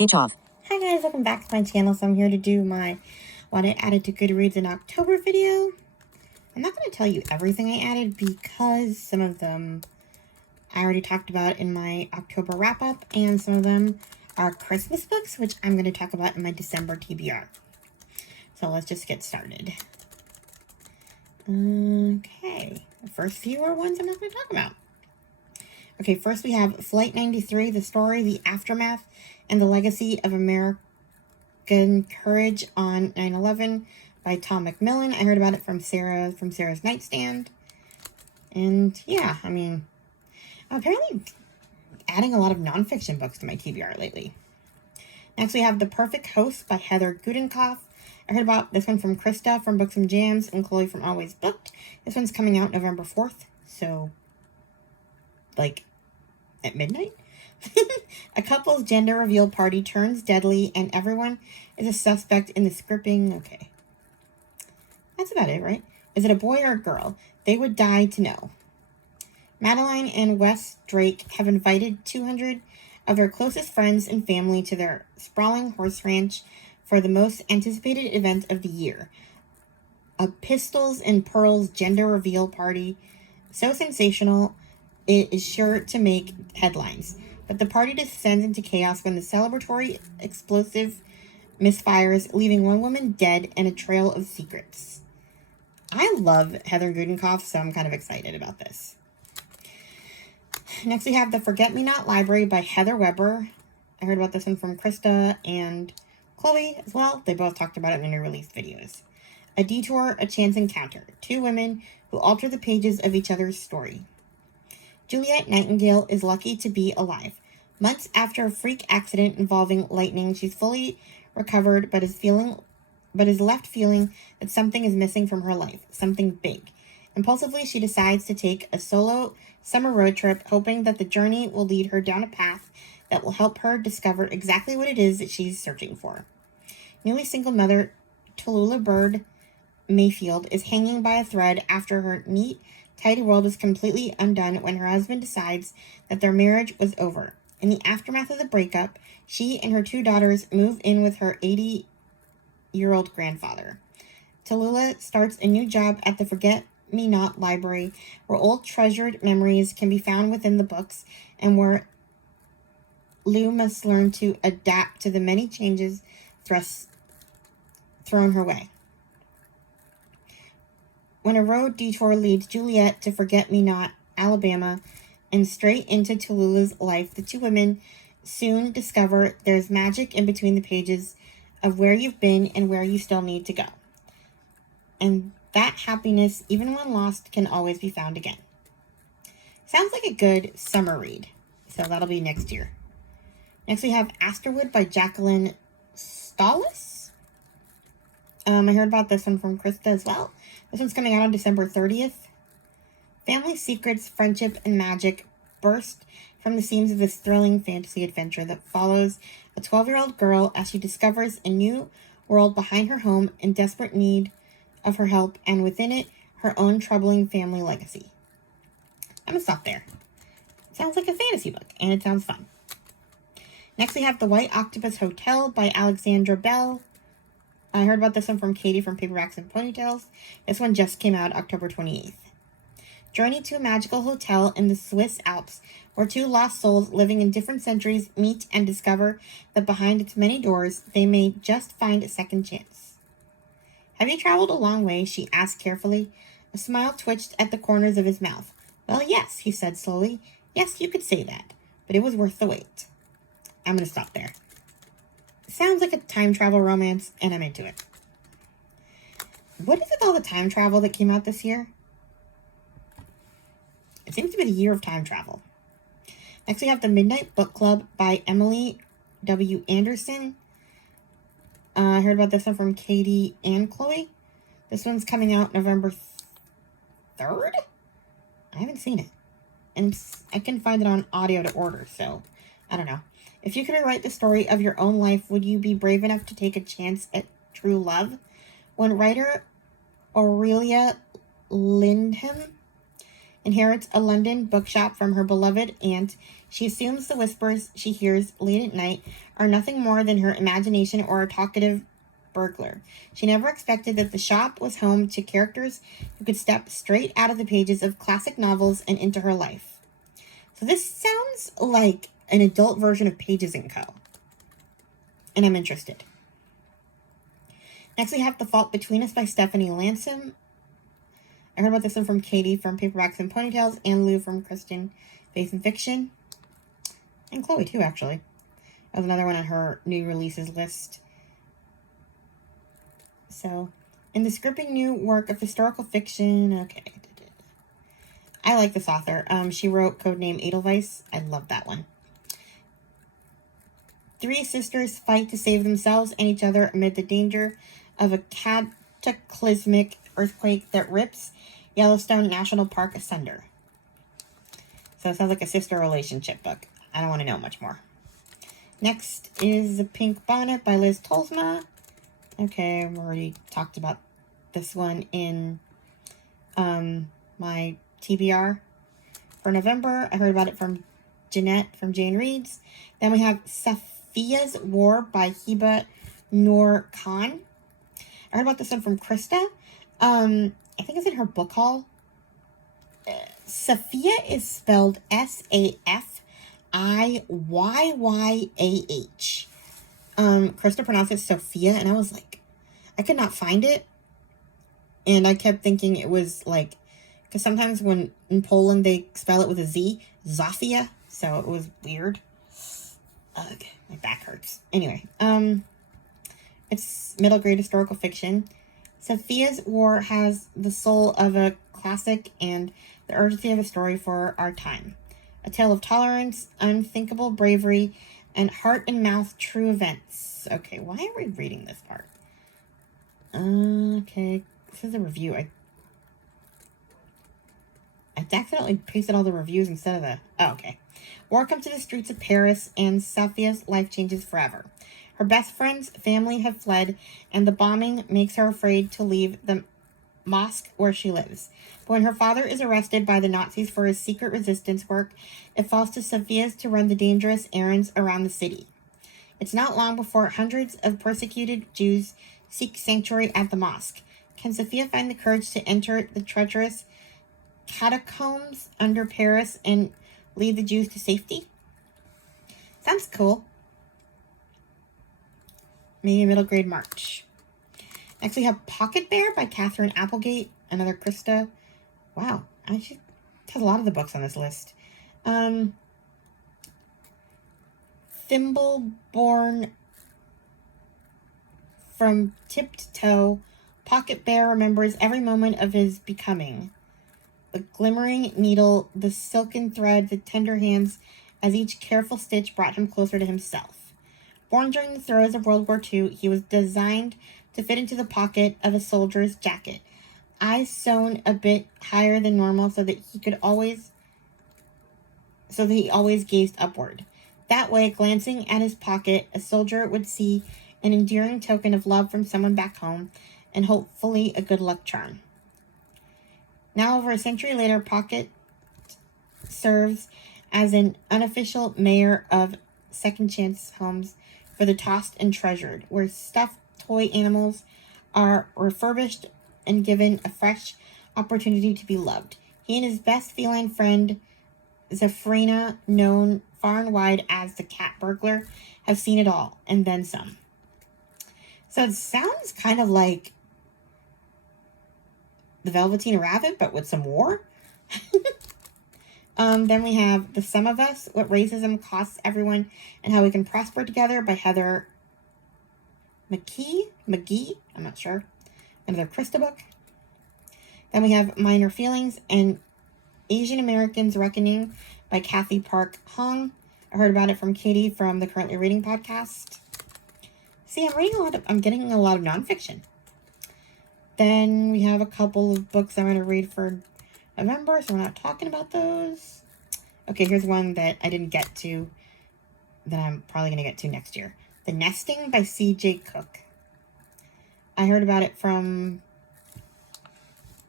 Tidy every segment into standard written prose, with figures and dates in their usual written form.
Speech off. Hi guys, welcome back to my channel. So I'm here to do my what I added to Goodreads in October video. I'm not going to tell you everything I added because some of them I already talked about in my October wrap-up, and some of them are Christmas books, which I'm going to talk about in my December TBR. So let's just get started. Okay, the first few are ones I'm not going to talk about. Okay, first we have Flight 93, the story, the aftermath, and the legacy of American courage on 9/11 by Tom McMillan. I heard about it from Sarah's Nightstand. And yeah, I mean, I'm apparently adding a lot of nonfiction books to my TBR lately. Next we have The Perfect Host by Heather Gudenkoff. I heard about this one from Krista from Books and Jams and Chloe from Always Booked. This one's coming out November 4th, so like at midnight. A couple's gender reveal party turns deadly and everyone is a suspect in the scripting. Okay. That's about it, right? Is it a boy or a girl? They would die to know. Madeline and Wes Drake have invited 200 of their closest friends and family to their sprawling horse ranch for the most anticipated event of the year. A Pistols and Pearls gender reveal party so sensational it is sure to make headlines. But the party descends into chaos when the celebratory explosive misfires, leaving one woman dead and a trail of secrets. I love Heather Gudenkoff, so I'm kind of excited about this. Next we have The Forget-Me-Not Library by Heather Weber. I heard about this one from Krista and Chloe as well. They both talked about it in their released videos. A detour, a chance encounter. Two women who alter the pages of each other's story. Juliet Nightingale is lucky to be alive. Months after a freak accident involving lightning, she's fully recovered but is left feeling that something is missing from her life, something big. Impulsively, she decides to take a solo summer road trip, hoping that the journey will lead her down a path that will help her discover exactly what it is that she's searching for. Newly single mother Tallulah Bird Mayfield is hanging by a thread after her neat, tidy world is completely undone when her husband decides that their marriage was over. In the aftermath of the breakup, she and her two daughters move in with her 80-year-old grandfather. Tallulah starts a new job at the Forget-Me-Not Library, where old treasured memories can be found within the books, and where Lou must learn to adapt to the many changes thrown her way. When a road detour leads Juliet to Forget-Me-Not, Alabama, and straight into Tallulah's life, the two women soon discover there's magic in between the pages of where you've been and where you still need to go. And that happiness, even when lost, can always be found again. Sounds like a good summer read, so that'll be next year. Next we have Asterwood by Jacqueline Stollis. I heard about this one from Krista as well. This one's coming out on December 30th. Family secrets, friendship, and magic burst from the seams of this thrilling fantasy adventure that follows a 12-year-old girl as she discovers a new world behind her home in desperate need of her help, and within it, her own troubling family legacy. I'm gonna stop there. It sounds like a fantasy book, and it sounds fun. Next we have The White Octopus Hotel by Alexandra Bell. I heard about this one from Katie from Paperbacks and Ponytails. This one just came out October 28th. Journey to a magical hotel in the Swiss Alps, where two lost souls living in different centuries meet and discover that behind its many doors, they may just find a second chance. Have you traveled a long way? She asked carefully. A smile twitched at the corners of his mouth. Well, yes, he said slowly. Yes, you could say that, but it was worth the wait. I'm going to stop there. Sounds like a time travel romance, and I'm into it. What is with all the time travel that came out this year? It seems to be the year of time travel. Next we have The Midnight Book Club by Emily W. Anderson. I heard about this one from Katie and Chloe. This one's coming out November 3rd? I haven't seen it. And I can find it on audio to order, so I don't know. If you could rewrite the story of your own life, would you be brave enough to take a chance at true love? When writer Aurelia Lindham inherits a London bookshop from her beloved aunt, She assumes the whispers she hears late at night are nothing more than her imagination or a talkative burglar. She never expected that the shop was home to characters who could step straight out of the pages of classic novels and into her life. So this sounds like an adult version of Pages & Co. And I'm interested. Next we have The Fault Between Us by Stephanie Lansom. I heard about this one from Katie from Paperbacks and Ponytails, and Lou from Kristen Faith and Fiction. And Chloe too, actually. That was another one on her new releases list. So, in this gripping new work of historical fiction, okay. I like this author. She wrote Codename Edelweiss. I love that one. 3 sisters fight to save themselves and each other amid the danger of a cataclysmic earthquake that rips Yellowstone National Park asunder. So it sounds like a sister relationship book. I don't want to know much more. Next is The Pink Bonnet by Liz Tolsma. Okay, I've already talked about this one in my TBR for November. I heard about it from Jeanette from Jane Reads. Then we have Safiya's War by Hiba Noor Khan. I heard about this one from Krista. I think it's in her book haul. Safiya is spelled Safiyayah. Krista pronounced it Sophia, and I was like, I could not find it. And I kept thinking it was like, because sometimes when in Poland they spell it with a Z, Zofia, so it was weird. Ugh, my back hurts. Anyway, it's middle grade historical fiction. Safiya's War has the soul of a classic and the urgency of a story for our time. A tale of tolerance, unthinkable bravery, and heart-and-mouth true events. Okay, why are we reading this part? Okay, this is a review. I accidentally pasted all the reviews instead of the... Oh, okay. War comes to the streets of Paris, and Safiya's life changes forever. Her best friend's family have fled, and the bombing makes her afraid to leave the mosque where she lives. But when her father is arrested by the Nazis for his secret resistance work, it falls to Safiya's to run the dangerous errands around the city. It's not long before hundreds of persecuted Jews seek sanctuary at the mosque. Can Safiya find the courage to enter the treacherous catacombs under Paris and lead the Jews to safety? Sounds cool. Maybe middle grade March. Next we have Pocket Bear by Catherine Applegate, another Krista. Wow, she has a lot of the books on this list. Thimbleborn from tip to toe, Pocket Bear remembers every moment of his becoming. The glimmering needle, the silken thread, the tender hands, as each careful stitch brought him closer to himself. Born during the throes of World War II, he was designed to fit into the pocket of a soldier's jacket, eyes sewn a bit higher than normal so that he always gazed upward. That way, glancing at his pocket, a soldier would see an endearing token of love from someone back home, and hopefully a good luck charm. Now, over a century later, Pocket serves as an unofficial mayor of second chance homes for the tossed and treasured, where stuffed toy animals are refurbished and given a fresh opportunity to be loved. He and his best feline friend, Zafrina, known far and wide as the cat burglar, have seen it all, and then some. So it sounds kind of like the Velveteen Rabbit, but with some war. Then we have The Sum of Us, What Racism Costs Everyone and How We Can Prosper Together by Heather McGee, I'm not sure. Another Krista book. Then we have Minor Feelings and Asian Americans Reckoning by Kathy Park Hong. I heard about it from Katie from the Currently Reading podcast. See, I'm getting a lot of nonfiction. Then we have a couple of books I'm going to read for November, so we're not talking about those. Okay, here's one that I didn't get to that I'm probably going to get to next year. The Nesting by C.J. Cook. I heard about it from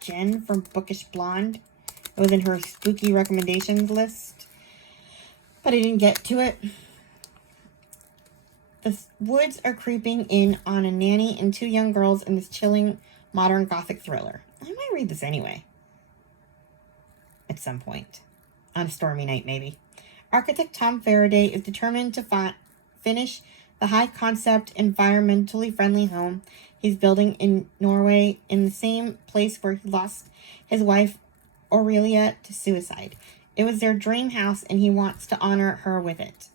Jen from Bookish Blonde. It was in her spooky recommendations list. but I didn't get to it. The woods are creeping in on a nanny and two young girls in this chilling modern gothic thriller. I might read this anyway. At some point. On a stormy night, maybe. Architect Tom Faraday is determined to finish the high-concept, environmentally friendly home he's building in Norway, in the same place where he lost his wife, Aurelia, to suicide. It was their dream house, and he wants to honor her with it.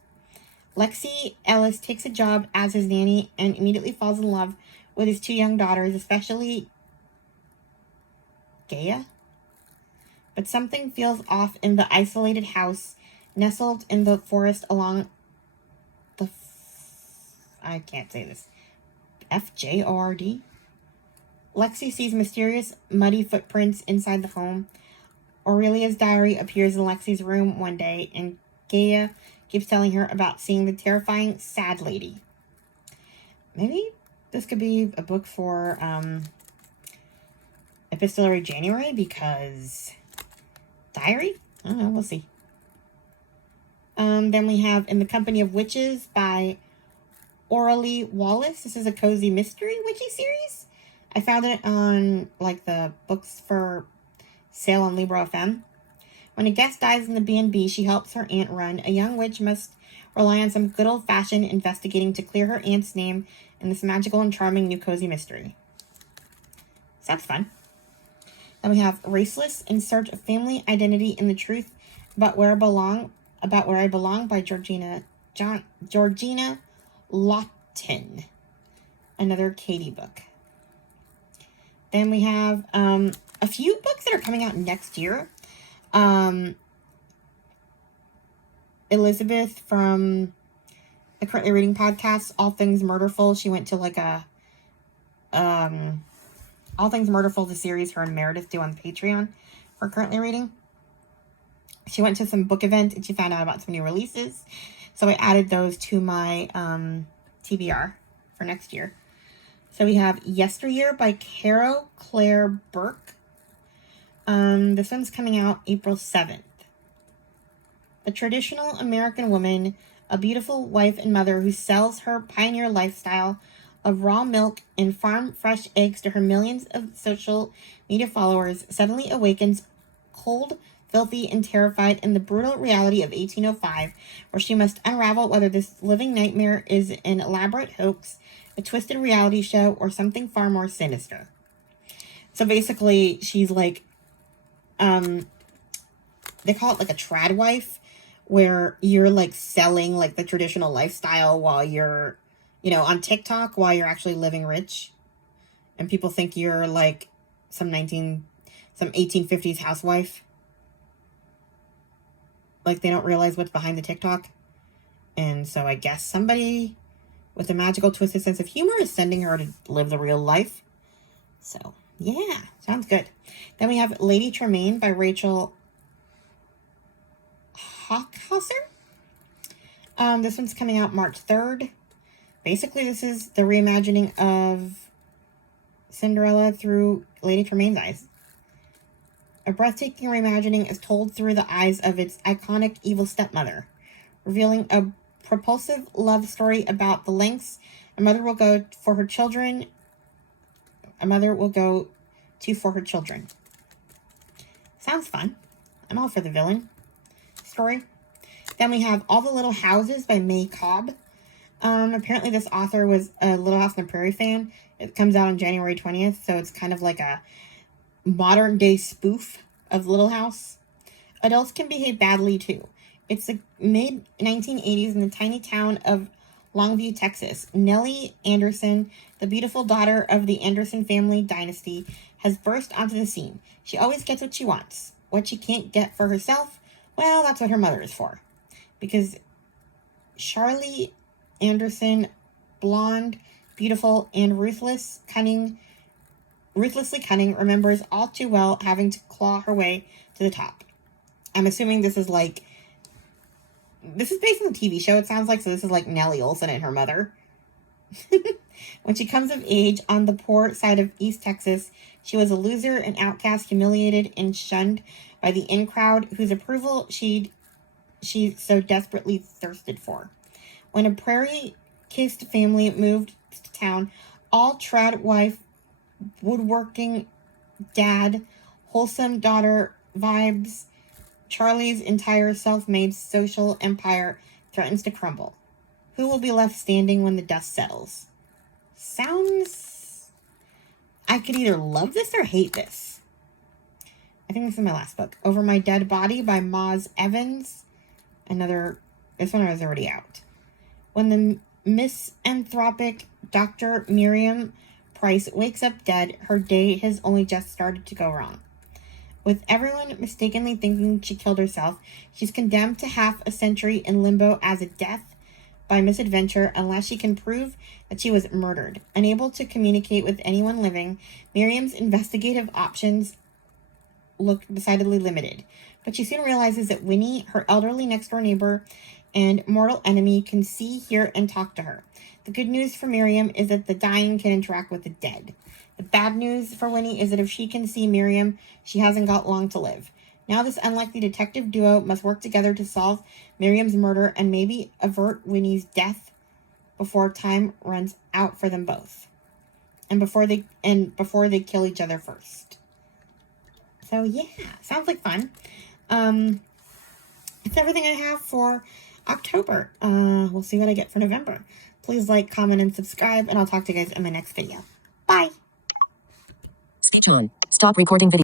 Lexi Ellis takes a job as his nanny and immediately falls in love with his two young daughters, especially Gaia. But something feels off in the isolated house nestled in the forest along the I can't say this. FJORD. Lexi sees mysterious, muddy footprints inside the home. Aurelia's diary appears in Lexi's room one day, and Gaia keeps telling her about seeing the terrifying Sad Lady. Maybe this could be a book for Epistolary January, because diary? I don't know, we'll see. Then we have In the Company of Witches by Oralee Wallace. This is a cozy mystery witchy series. I found it on like the books for sale on Libro FM. When a guest dies in the B&B she helps her aunt run, a young witch must rely on some good old-fashioned investigating to clear her aunt's name in this magical and charming new cozy mystery. Sounds fun. Then we have Raceless, In Search of Family, Identity, and the Truth About Where I Belong by Georgina Lawton. Another Katie book. Then we have a few books that are coming out next year. Elizabeth from the Currently Reading podcast, All Things Murderful. She went to like a All Things Murderful, the series her and Meredith do on Patreon for Currently Reading. She went to some book event and she found out about some new releases. So I added those to my TBR for next year. So we have Yesteryear by Carol Claire Burke. This one's coming out April 7th. A traditional American woman, a beautiful wife and mother who sells her pioneer lifestyle of raw milk and farm fresh eggs to her millions of social media followers, suddenly awakens cold, filthy, and terrified in the brutal reality of 1805, where she must unravel whether this living nightmare is an elaborate hoax, a twisted reality show, or something far more sinister. So basically, she's like, they call it like a trad wife, where you're like selling like the traditional lifestyle while you're, on TikTok while you're actually living rich. And people think you're like some 1850s housewife. Like, they don't realize what's behind the TikTok. And so I guess somebody with a magical twisted sense of humor is sending her to live the real life. So, yeah, sounds good. Then we have Lady Tremaine by Rachel Hockhauser. This one's coming out March 3rd. Basically, this is the reimagining of Cinderella through Lady Tremaine's eyes. A breathtaking reimagining is told through the eyes of its iconic evil stepmother, revealing a propulsive love story about the lengths a mother will go for her children. Sounds fun. I'm all for the villain story. Then we have All the Little Houses by May Cobb. Apparently this author was a Little House on the Prairie fan. It comes out on January 20th, so it's kind of like a modern day spoof of Little House. Adults can behave badly too. It's the mid-1980s in the tiny town of Longview, Texas. Nellie Anderson, the beautiful daughter of the Anderson family dynasty, has burst onto the scene. She always gets what she wants. What she can't get for herself, well, that's what her mother is for. Because Charlie Anderson, blonde, beautiful, and ruthlessly cunning, remembers all too well having to claw her way to the top. I'm assuming this is based on the TV show, it sounds like, so this is like Nellie Olson and her mother. When she comes of age on the poor side of East Texas, she was a loser, an outcast, humiliated, and shunned by the in-crowd, whose approval she'd she so desperately thirsted for. When a prairie-kissed family moved to town, all trad wife, woodworking dad, wholesome daughter vibes, Charlie's entire self-made social empire threatens to crumble. Who will be left standing when the dust settles? Sounds... I could either love this or hate this. I think this is my last book. Over My Dead Body by Maz Evans. This one was already out. When the misanthropic Dr. Miriam Price wakes up dead, her day has only just started to go wrong. With everyone mistakenly thinking she killed herself, she's condemned to half a century in limbo as a death by misadventure unless she can prove that she was murdered. Unable to communicate with anyone living, Miriam's investigative options look decidedly limited. But she soon realizes that Winnie, her elderly next-door neighbor and mortal enemy, can see, hear, and talk to her. The good news for Miriam is that the dying can interact with the dead. The bad news for Winnie is that if she can see Miriam, she hasn't got long to live. Now this unlikely detective duo must work together to solve Miriam's murder and maybe avert Winnie's death before time runs out for them both. And before they kill each other first. So yeah, sounds like fun. It's everything I have for October. We'll see what I get for November. Please like, comment, and subscribe, and I'll talk to you guys in my next video. Bye. Speech on. Stop recording video.